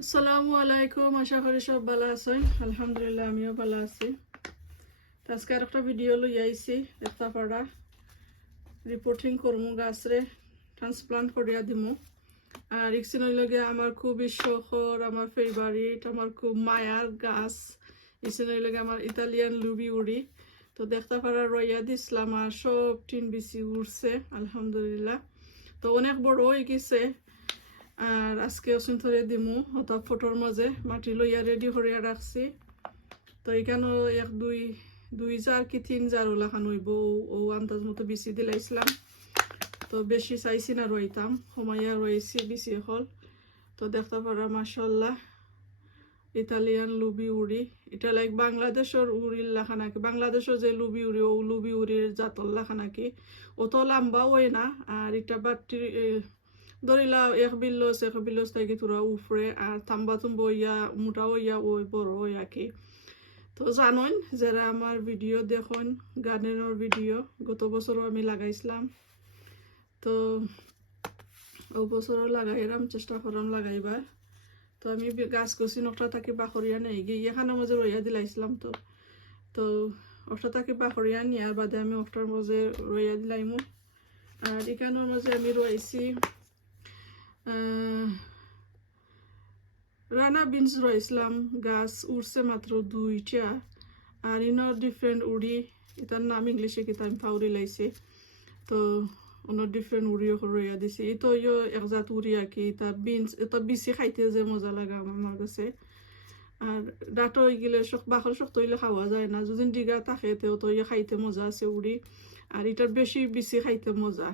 আসসালামু আলাইকুম, আশা করি সব ভালো আছেন। আলহামদুলিল্লাহ, আমিও ভালো আছি। আজকে আর একটা ভিডিও লই আইছি একটা পাড়া। রিপোর্টিং করমু গাছরে ট্রান্সপ্লান্ট করিয়া দিমু। আর ইকসিনের লগে আমার খুবই শখর আমার ফেভারিট আমার খুব মায়ার গাছ। ইকসিনের লগে আমার ইতালিয়ান লুবি উড়ি। তো দেখতে পারা রইয়া দিছিলাম আর সব টিন বিসি উড়ছে, আলহামদুলিল্লাহ। তো অনেক বড় হয়ে গেছে। আর আজকে ওসিন ধরে দিমু হতা ফটোর মাঝে মাটি লইয়া রেডি করিয়া রাখছি তো এখানেও এক দুই দুই জার কি তিন জার ওলাখান হইব। ও- আন্দাজ মতো বেশি দিলাইছিলাম তো বেশি চাইছি না রইতাম সময়য়া রয়েছি বেশি হল। তো দেখতে পারা মাসাল্লাহ ইতালিয়ান লুবি উড়ি এটা লাইক বাংলাদেশের উড়ির লেখা নাকি বাংলাদেশের যে লুবি উড়ি ও লুবি উড়ির জাতর লেখা নাকি অত লম্বা ওই না। আর এটা বাটি ধরিলা এক বিল্লস এক বিল্লস থাকি তোরা উফরে আর থাম্বা তুম্বা ইয়া মোটা ইয়া ওই বড় কি তো জানোন যারা আমার ভিডিও দেখুন গার্ডেনের ভিডিও গত বছরও আমি লাগাইছিলাম তো ও বছরও লাগাইলাম চেষ্টা করাম লাগাইবার তো আমি গাছ গছি নকটা থাকি বাখরিয়া নেই গিয়ে এখানে মাঝে রইয়া দিলাইছিলাম তো তো অফটা থাকি বাখরিয়া নিয়ার বাদে আমি অফটার মাঝে রইয়া দিলাইমু আর এখানের মাঝে আমি রয়েছি রানা বিনস রয়েছিলাম গাছ উড়ছে মাত্র দুইটা আর ইনর ডিফারেন্ট উড়ি, এটার নাম ইংলিশে কিতা আমি ফাউরি লাইছে, তো অন্য ডিফারেন্ট উড়িও রইয়া দিছে। এই তো ইয়ো একজাত উড়ি আর কি, এটা বিনস, এটা বেশি খাইতে যে মজা লাগা আমার কাছে। আর ডাটো হয়ে গেলে শখ বাখর শক্ত হইলে খাওয়া যায় না। যদি ডিগা থাকে তো ইয়ে খাইতে মজা আছে উড়ি। আর এটার বেশি বেশি খাইতে মজা।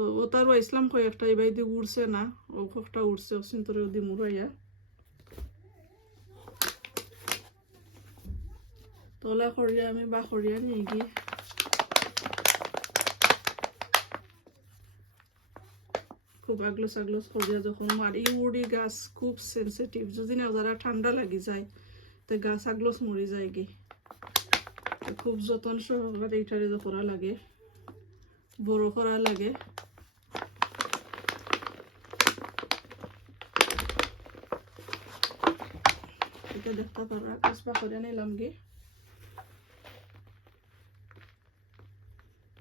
তো ও তার ইসলাম কয়েকটা এবার দিয়ে উড়ছে না। ও কয়েকটা উড়ছে? ও সিন্তরে দি মুরাইয়া তোলা করিয়া আমি বা করিয়া নিয়ে গিয়ে। খুব আগলোস আগলোস করিয়া যখন মারি উড়ি গাছ খুব সেন্সিটিভ যদি না যারা ঠান্ডা লাগি যায়, তো গাছ আগলোস মরি যায় তো খুব যত্ন সহকারে এইটারে করা লাগে, বড় করা লাগে। এটা দেখতে পারো আকাশ পাখরে নিলাম গে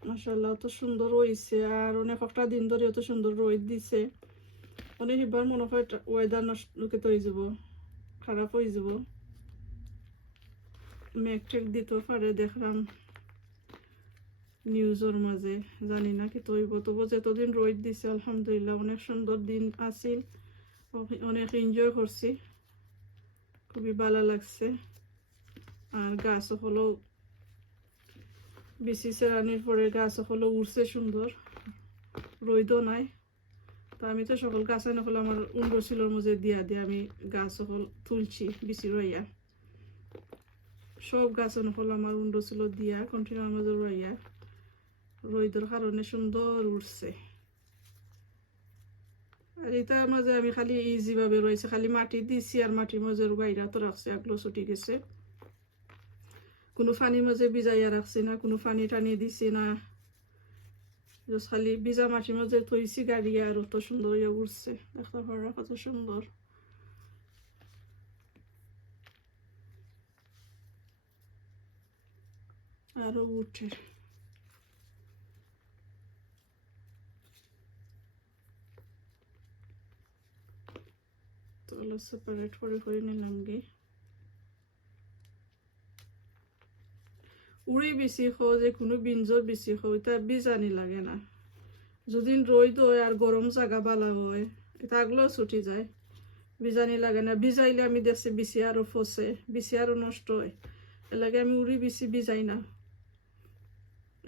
মাসাল্লাহ অত সুন্দর হয়েছে আর অনেক একটা দিন ধরে অত সুন্দর রোদ দিছে। অনেক এবার মনে হয় ওয়েদার নষ্ট হয়ে যাব, খারাপ হয়ে যাব। মেঘ টেক দিতেও পারে, দেখলাম নিউজের মাঝে, জানি না কি তৈব। তবু যতদিন রোদ দিছে, আলহামদুলিল্লাহ, অনেক সুন্দর দিন আছিল। অনেক এনজয় করছি। খুবই ভালো লাগছে। আর গাছ হলো বেশি সেরানির পরে গাছ হলো উড়ছে সুন্দর রইদও নাই। তো আমি তো সকল গাছে নকল আমার উন্ডো শিলোর মধ্যে দিয়া দিয়ে আমি গাছ সকল তুলছি বেশি রইয়া। সব গাছ নকল আমার উন্ডো ছিল দিয়া কন্টিনিউর মধ্যে রইয়া। রইদর কারণে সুন্দর উঠছে আর এটার মাঝে আমি খালি ইজি ভাবে রয়েছে, খালি মাটি দিছি আর মাটির মাঝে বাইরা তো রাখছি, আগলো ছুটি গেছে। কোনো পানির মাঝে ভিজাইয়া রাখছি না, কোনো পানি টানি দিছি না। খালি ভিজা মাটির মাঝে থইছি গাড়ি আর অত সুন্দর হয়ে উঠছে দেখতে পারা কত সুন্দর। আরও উঠে। তাহলে সেপারেট করে করে নিলাম গে। উড়ি বেশি খাও যে, কোনো বিঞ্জর বেশি খাও এটা বিজানি লাগে না। যদি রোদ হয় আর গরম জায়গা বালা হয় এটা আগলেও ছুটি যায়। বিজানি লাগে না ভিজাইলে আমি দেখছি বেশি আরও ফসে বেশি আরও নষ্ট হয়। এলাকে আমি উড়ি বেশি ভিজাই না।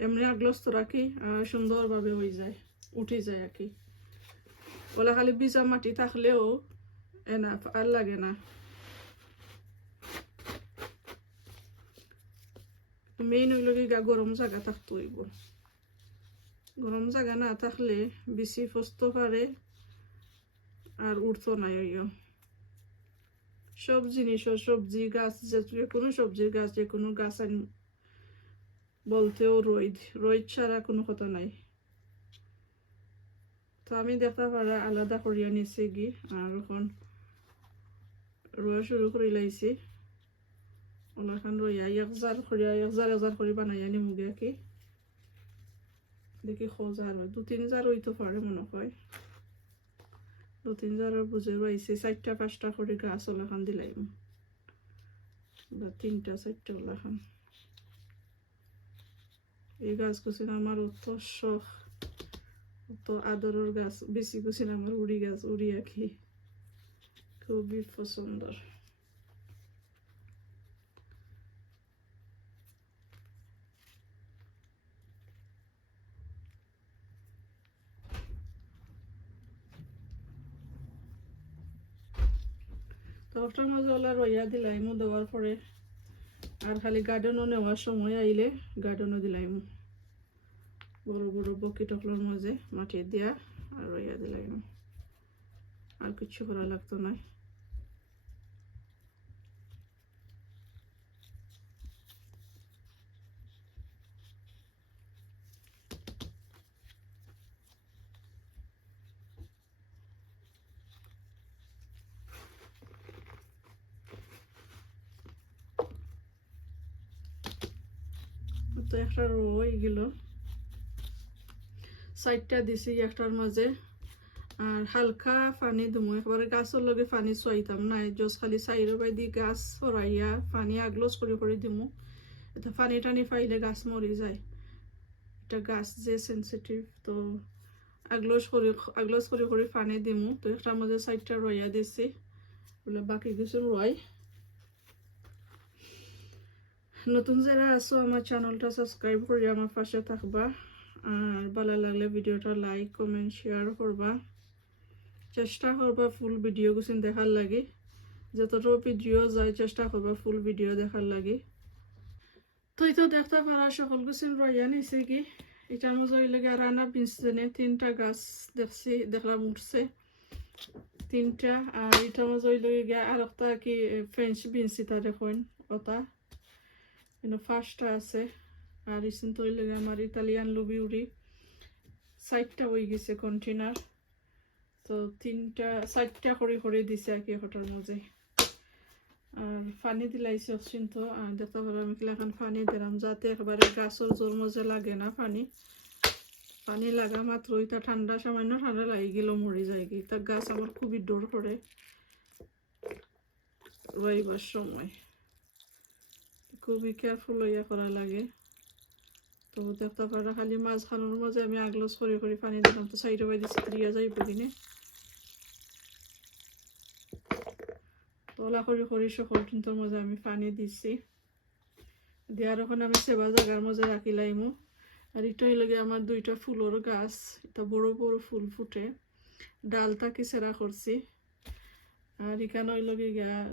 এমনি আগলস্ত রাখি আর সুন্দরভাবে হয়ে যায়, উঠে যায় আর কি ওলা খালি ভিজা মাটি থাকলেও এনাফ আর লাগে না মেইন হইল কি গা গরম জায়গা থাকতে হইব গরম জায়গা না থাকলে বেশি ফস্ত পারে আর উঠতো নাই হইও সব জিনিস সবজি গাছ যে কোনো সবজির গাছ যে কোনো গাছ বলতেও রোদ রোদ ছাড়া কোনো কথা নাই তো আমি দেখা পারা আলাদা করিয়া নিছি গি আর এখন রোয়া শুরু করে লাইছি ওলাখান রইয়া এক জার করিয়া এক জার এক জার করে বানাইয়া নিমুগে কি দেখি খোঁজার হয় দু তিন জার হইতে পারে মনে হয়। দু তিন জারের বুঝে পাইছি চারটা পাঁচটা করে গাছ ওলাখান দিলাইম। বা তিনটা চারটা ওলাখান। এই গাছ গুছিন আমার অত শখ অত আদরের গাছ বেশি গুছিন আমার উড়ি গাছ উড়ি আঁকি। খুবই পছন্দর তো ওটার মাঝে ওলা রইয়া দিলাইমু দেওয়ার পরে। আর খালি গার্ডেনও নেওয়ার সময় আইলে গার্ডেনও দিলাইমু। বড় বড় বকি টকলোর মাঝে মাটি দিয়া আর রইয়া দিলাইমু। আর কিছু করা লাগতো না তো একটা রয়ে গেল। সাইডটা দিছি একটার মাঝে। আর হালকা পানি দিমু। একবারে গাছের লগে পানি চুয়াইতাম না। জস খালি সাইডের বাই দি গাছ সরাইয়া পানি আগলোস করে করে দিমু। এটা পানি টানি পাইলে গাছ মরি যায়। এটা গাছ যে সেন্সিটিভ তো আগলোস করে আগলোস করে করে পানি দিমু। তো একটার মাঝে সাইডটা রইয়া দিছি। বাকি কিছু রয় নতুন যারা আছো, আমার চ্যানেলটা সাবস্ক্রাইব করে আমার পাশে থাকবা। আর ভালো লাগলে ভিডিওটা লাইক কমেন্ট শেয়ার করবা। চেষ্টা করবা ফুল ভিডিও কিছু দেখার লাগে। যতটা ভিডিও যায়, চেষ্টা করবা ফুল ভিডিও দেখার লাগে। তুই তো দেখতে পারা, সকল কিছু রইয়া নিছে কি? এটার মধ্যে লাগে রানা বিনসনে তিনটা গাছ দেখছি, দেখলাম উঠছে। তিনটা, আর এটার মধ্যে লাগে আর একটা কি ফ্রেঞ্চ বিনসি তা দেখুন ওটা। কিন্তু ফার্স্টটা আছে। আর ইসিন তো লেগে আমার ইতালিয়ান লুবি উড়ি। সাইডটা হয়ে গেছে কন্টেনার তো তিনটা সাইডটা করে করে দিছে আর কি ওটার মাঝে আর পানি দিলাইছে অপশন তো। আর দেখতে পারলাম এখন পানি দিলাম। যাতে একেবারে গাছের জোর মজে লাগে না পানি। পানি লাগা মাত্র এটা ঠান্ডা সামান্য ঠান্ডা লাগি গেল মরে যায় কি। তা গাছ আমার খুবই ডোর করে রইবার সময়। খুবই কেয়ারফুল ইয়া করা লাগে। তো দেখতে পারা খালি মাছ খানোর মাঝে আমি আগলোস করে করে পানি দিলাম, তো সাইডে বাই দিচ্ছি ক্রিয়া যাইব কিনে তোলা করে করে সকল কিন্তু মাঝে আমি পানি দিছি। দেওয়ার ওখানে আমি সেবা জায়গার মাঝে রাখি লাইমু। আর এটাই লাগে আমার দুইটা ফুলের গাছ, এটা বড় বড় ফুল ফুটে। ডালটা কি সেরা করছি। আর এখানে ওই লগে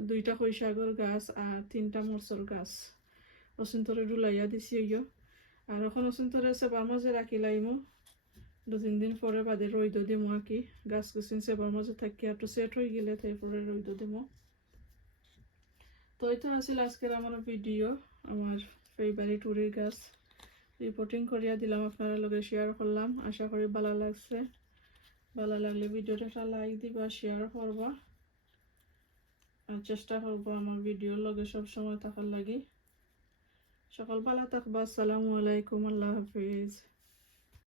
দুইটা কৈশাগর গাছ আর তিনটা মরচর গাছ। অচিন্তরে ডুলাইয়া দিছি ইয় আর এখন অচিন্তরে সেবার মাঝে রাখি লাইমো দু তিন দিন পরে বাদে রইদ দিমো কি গাছ গুছিন সেবার মাঝে থাকি আর তো সেট হয়ে গেলে তারপরে রইদ দিমো তো এই তো আছিল আজকের আমার ভিডিও আমার ফেভারিট উড়ির গাছ। রিপোর্টিং করিয়া দিলাম আপনারা লগে শেয়ার করলাম আশা করি ভালো লাগছে। ভালো লাগলে ভিডিওটা একটা লাইক দিবা শেয়ার করবা আর চেষ্টা করব আমার ভিডিওর লগে সব সময় থাকার লাগে। সকল ভালো থাকবা আসসালামু আলাইকুম আল্লাহ হাফিজ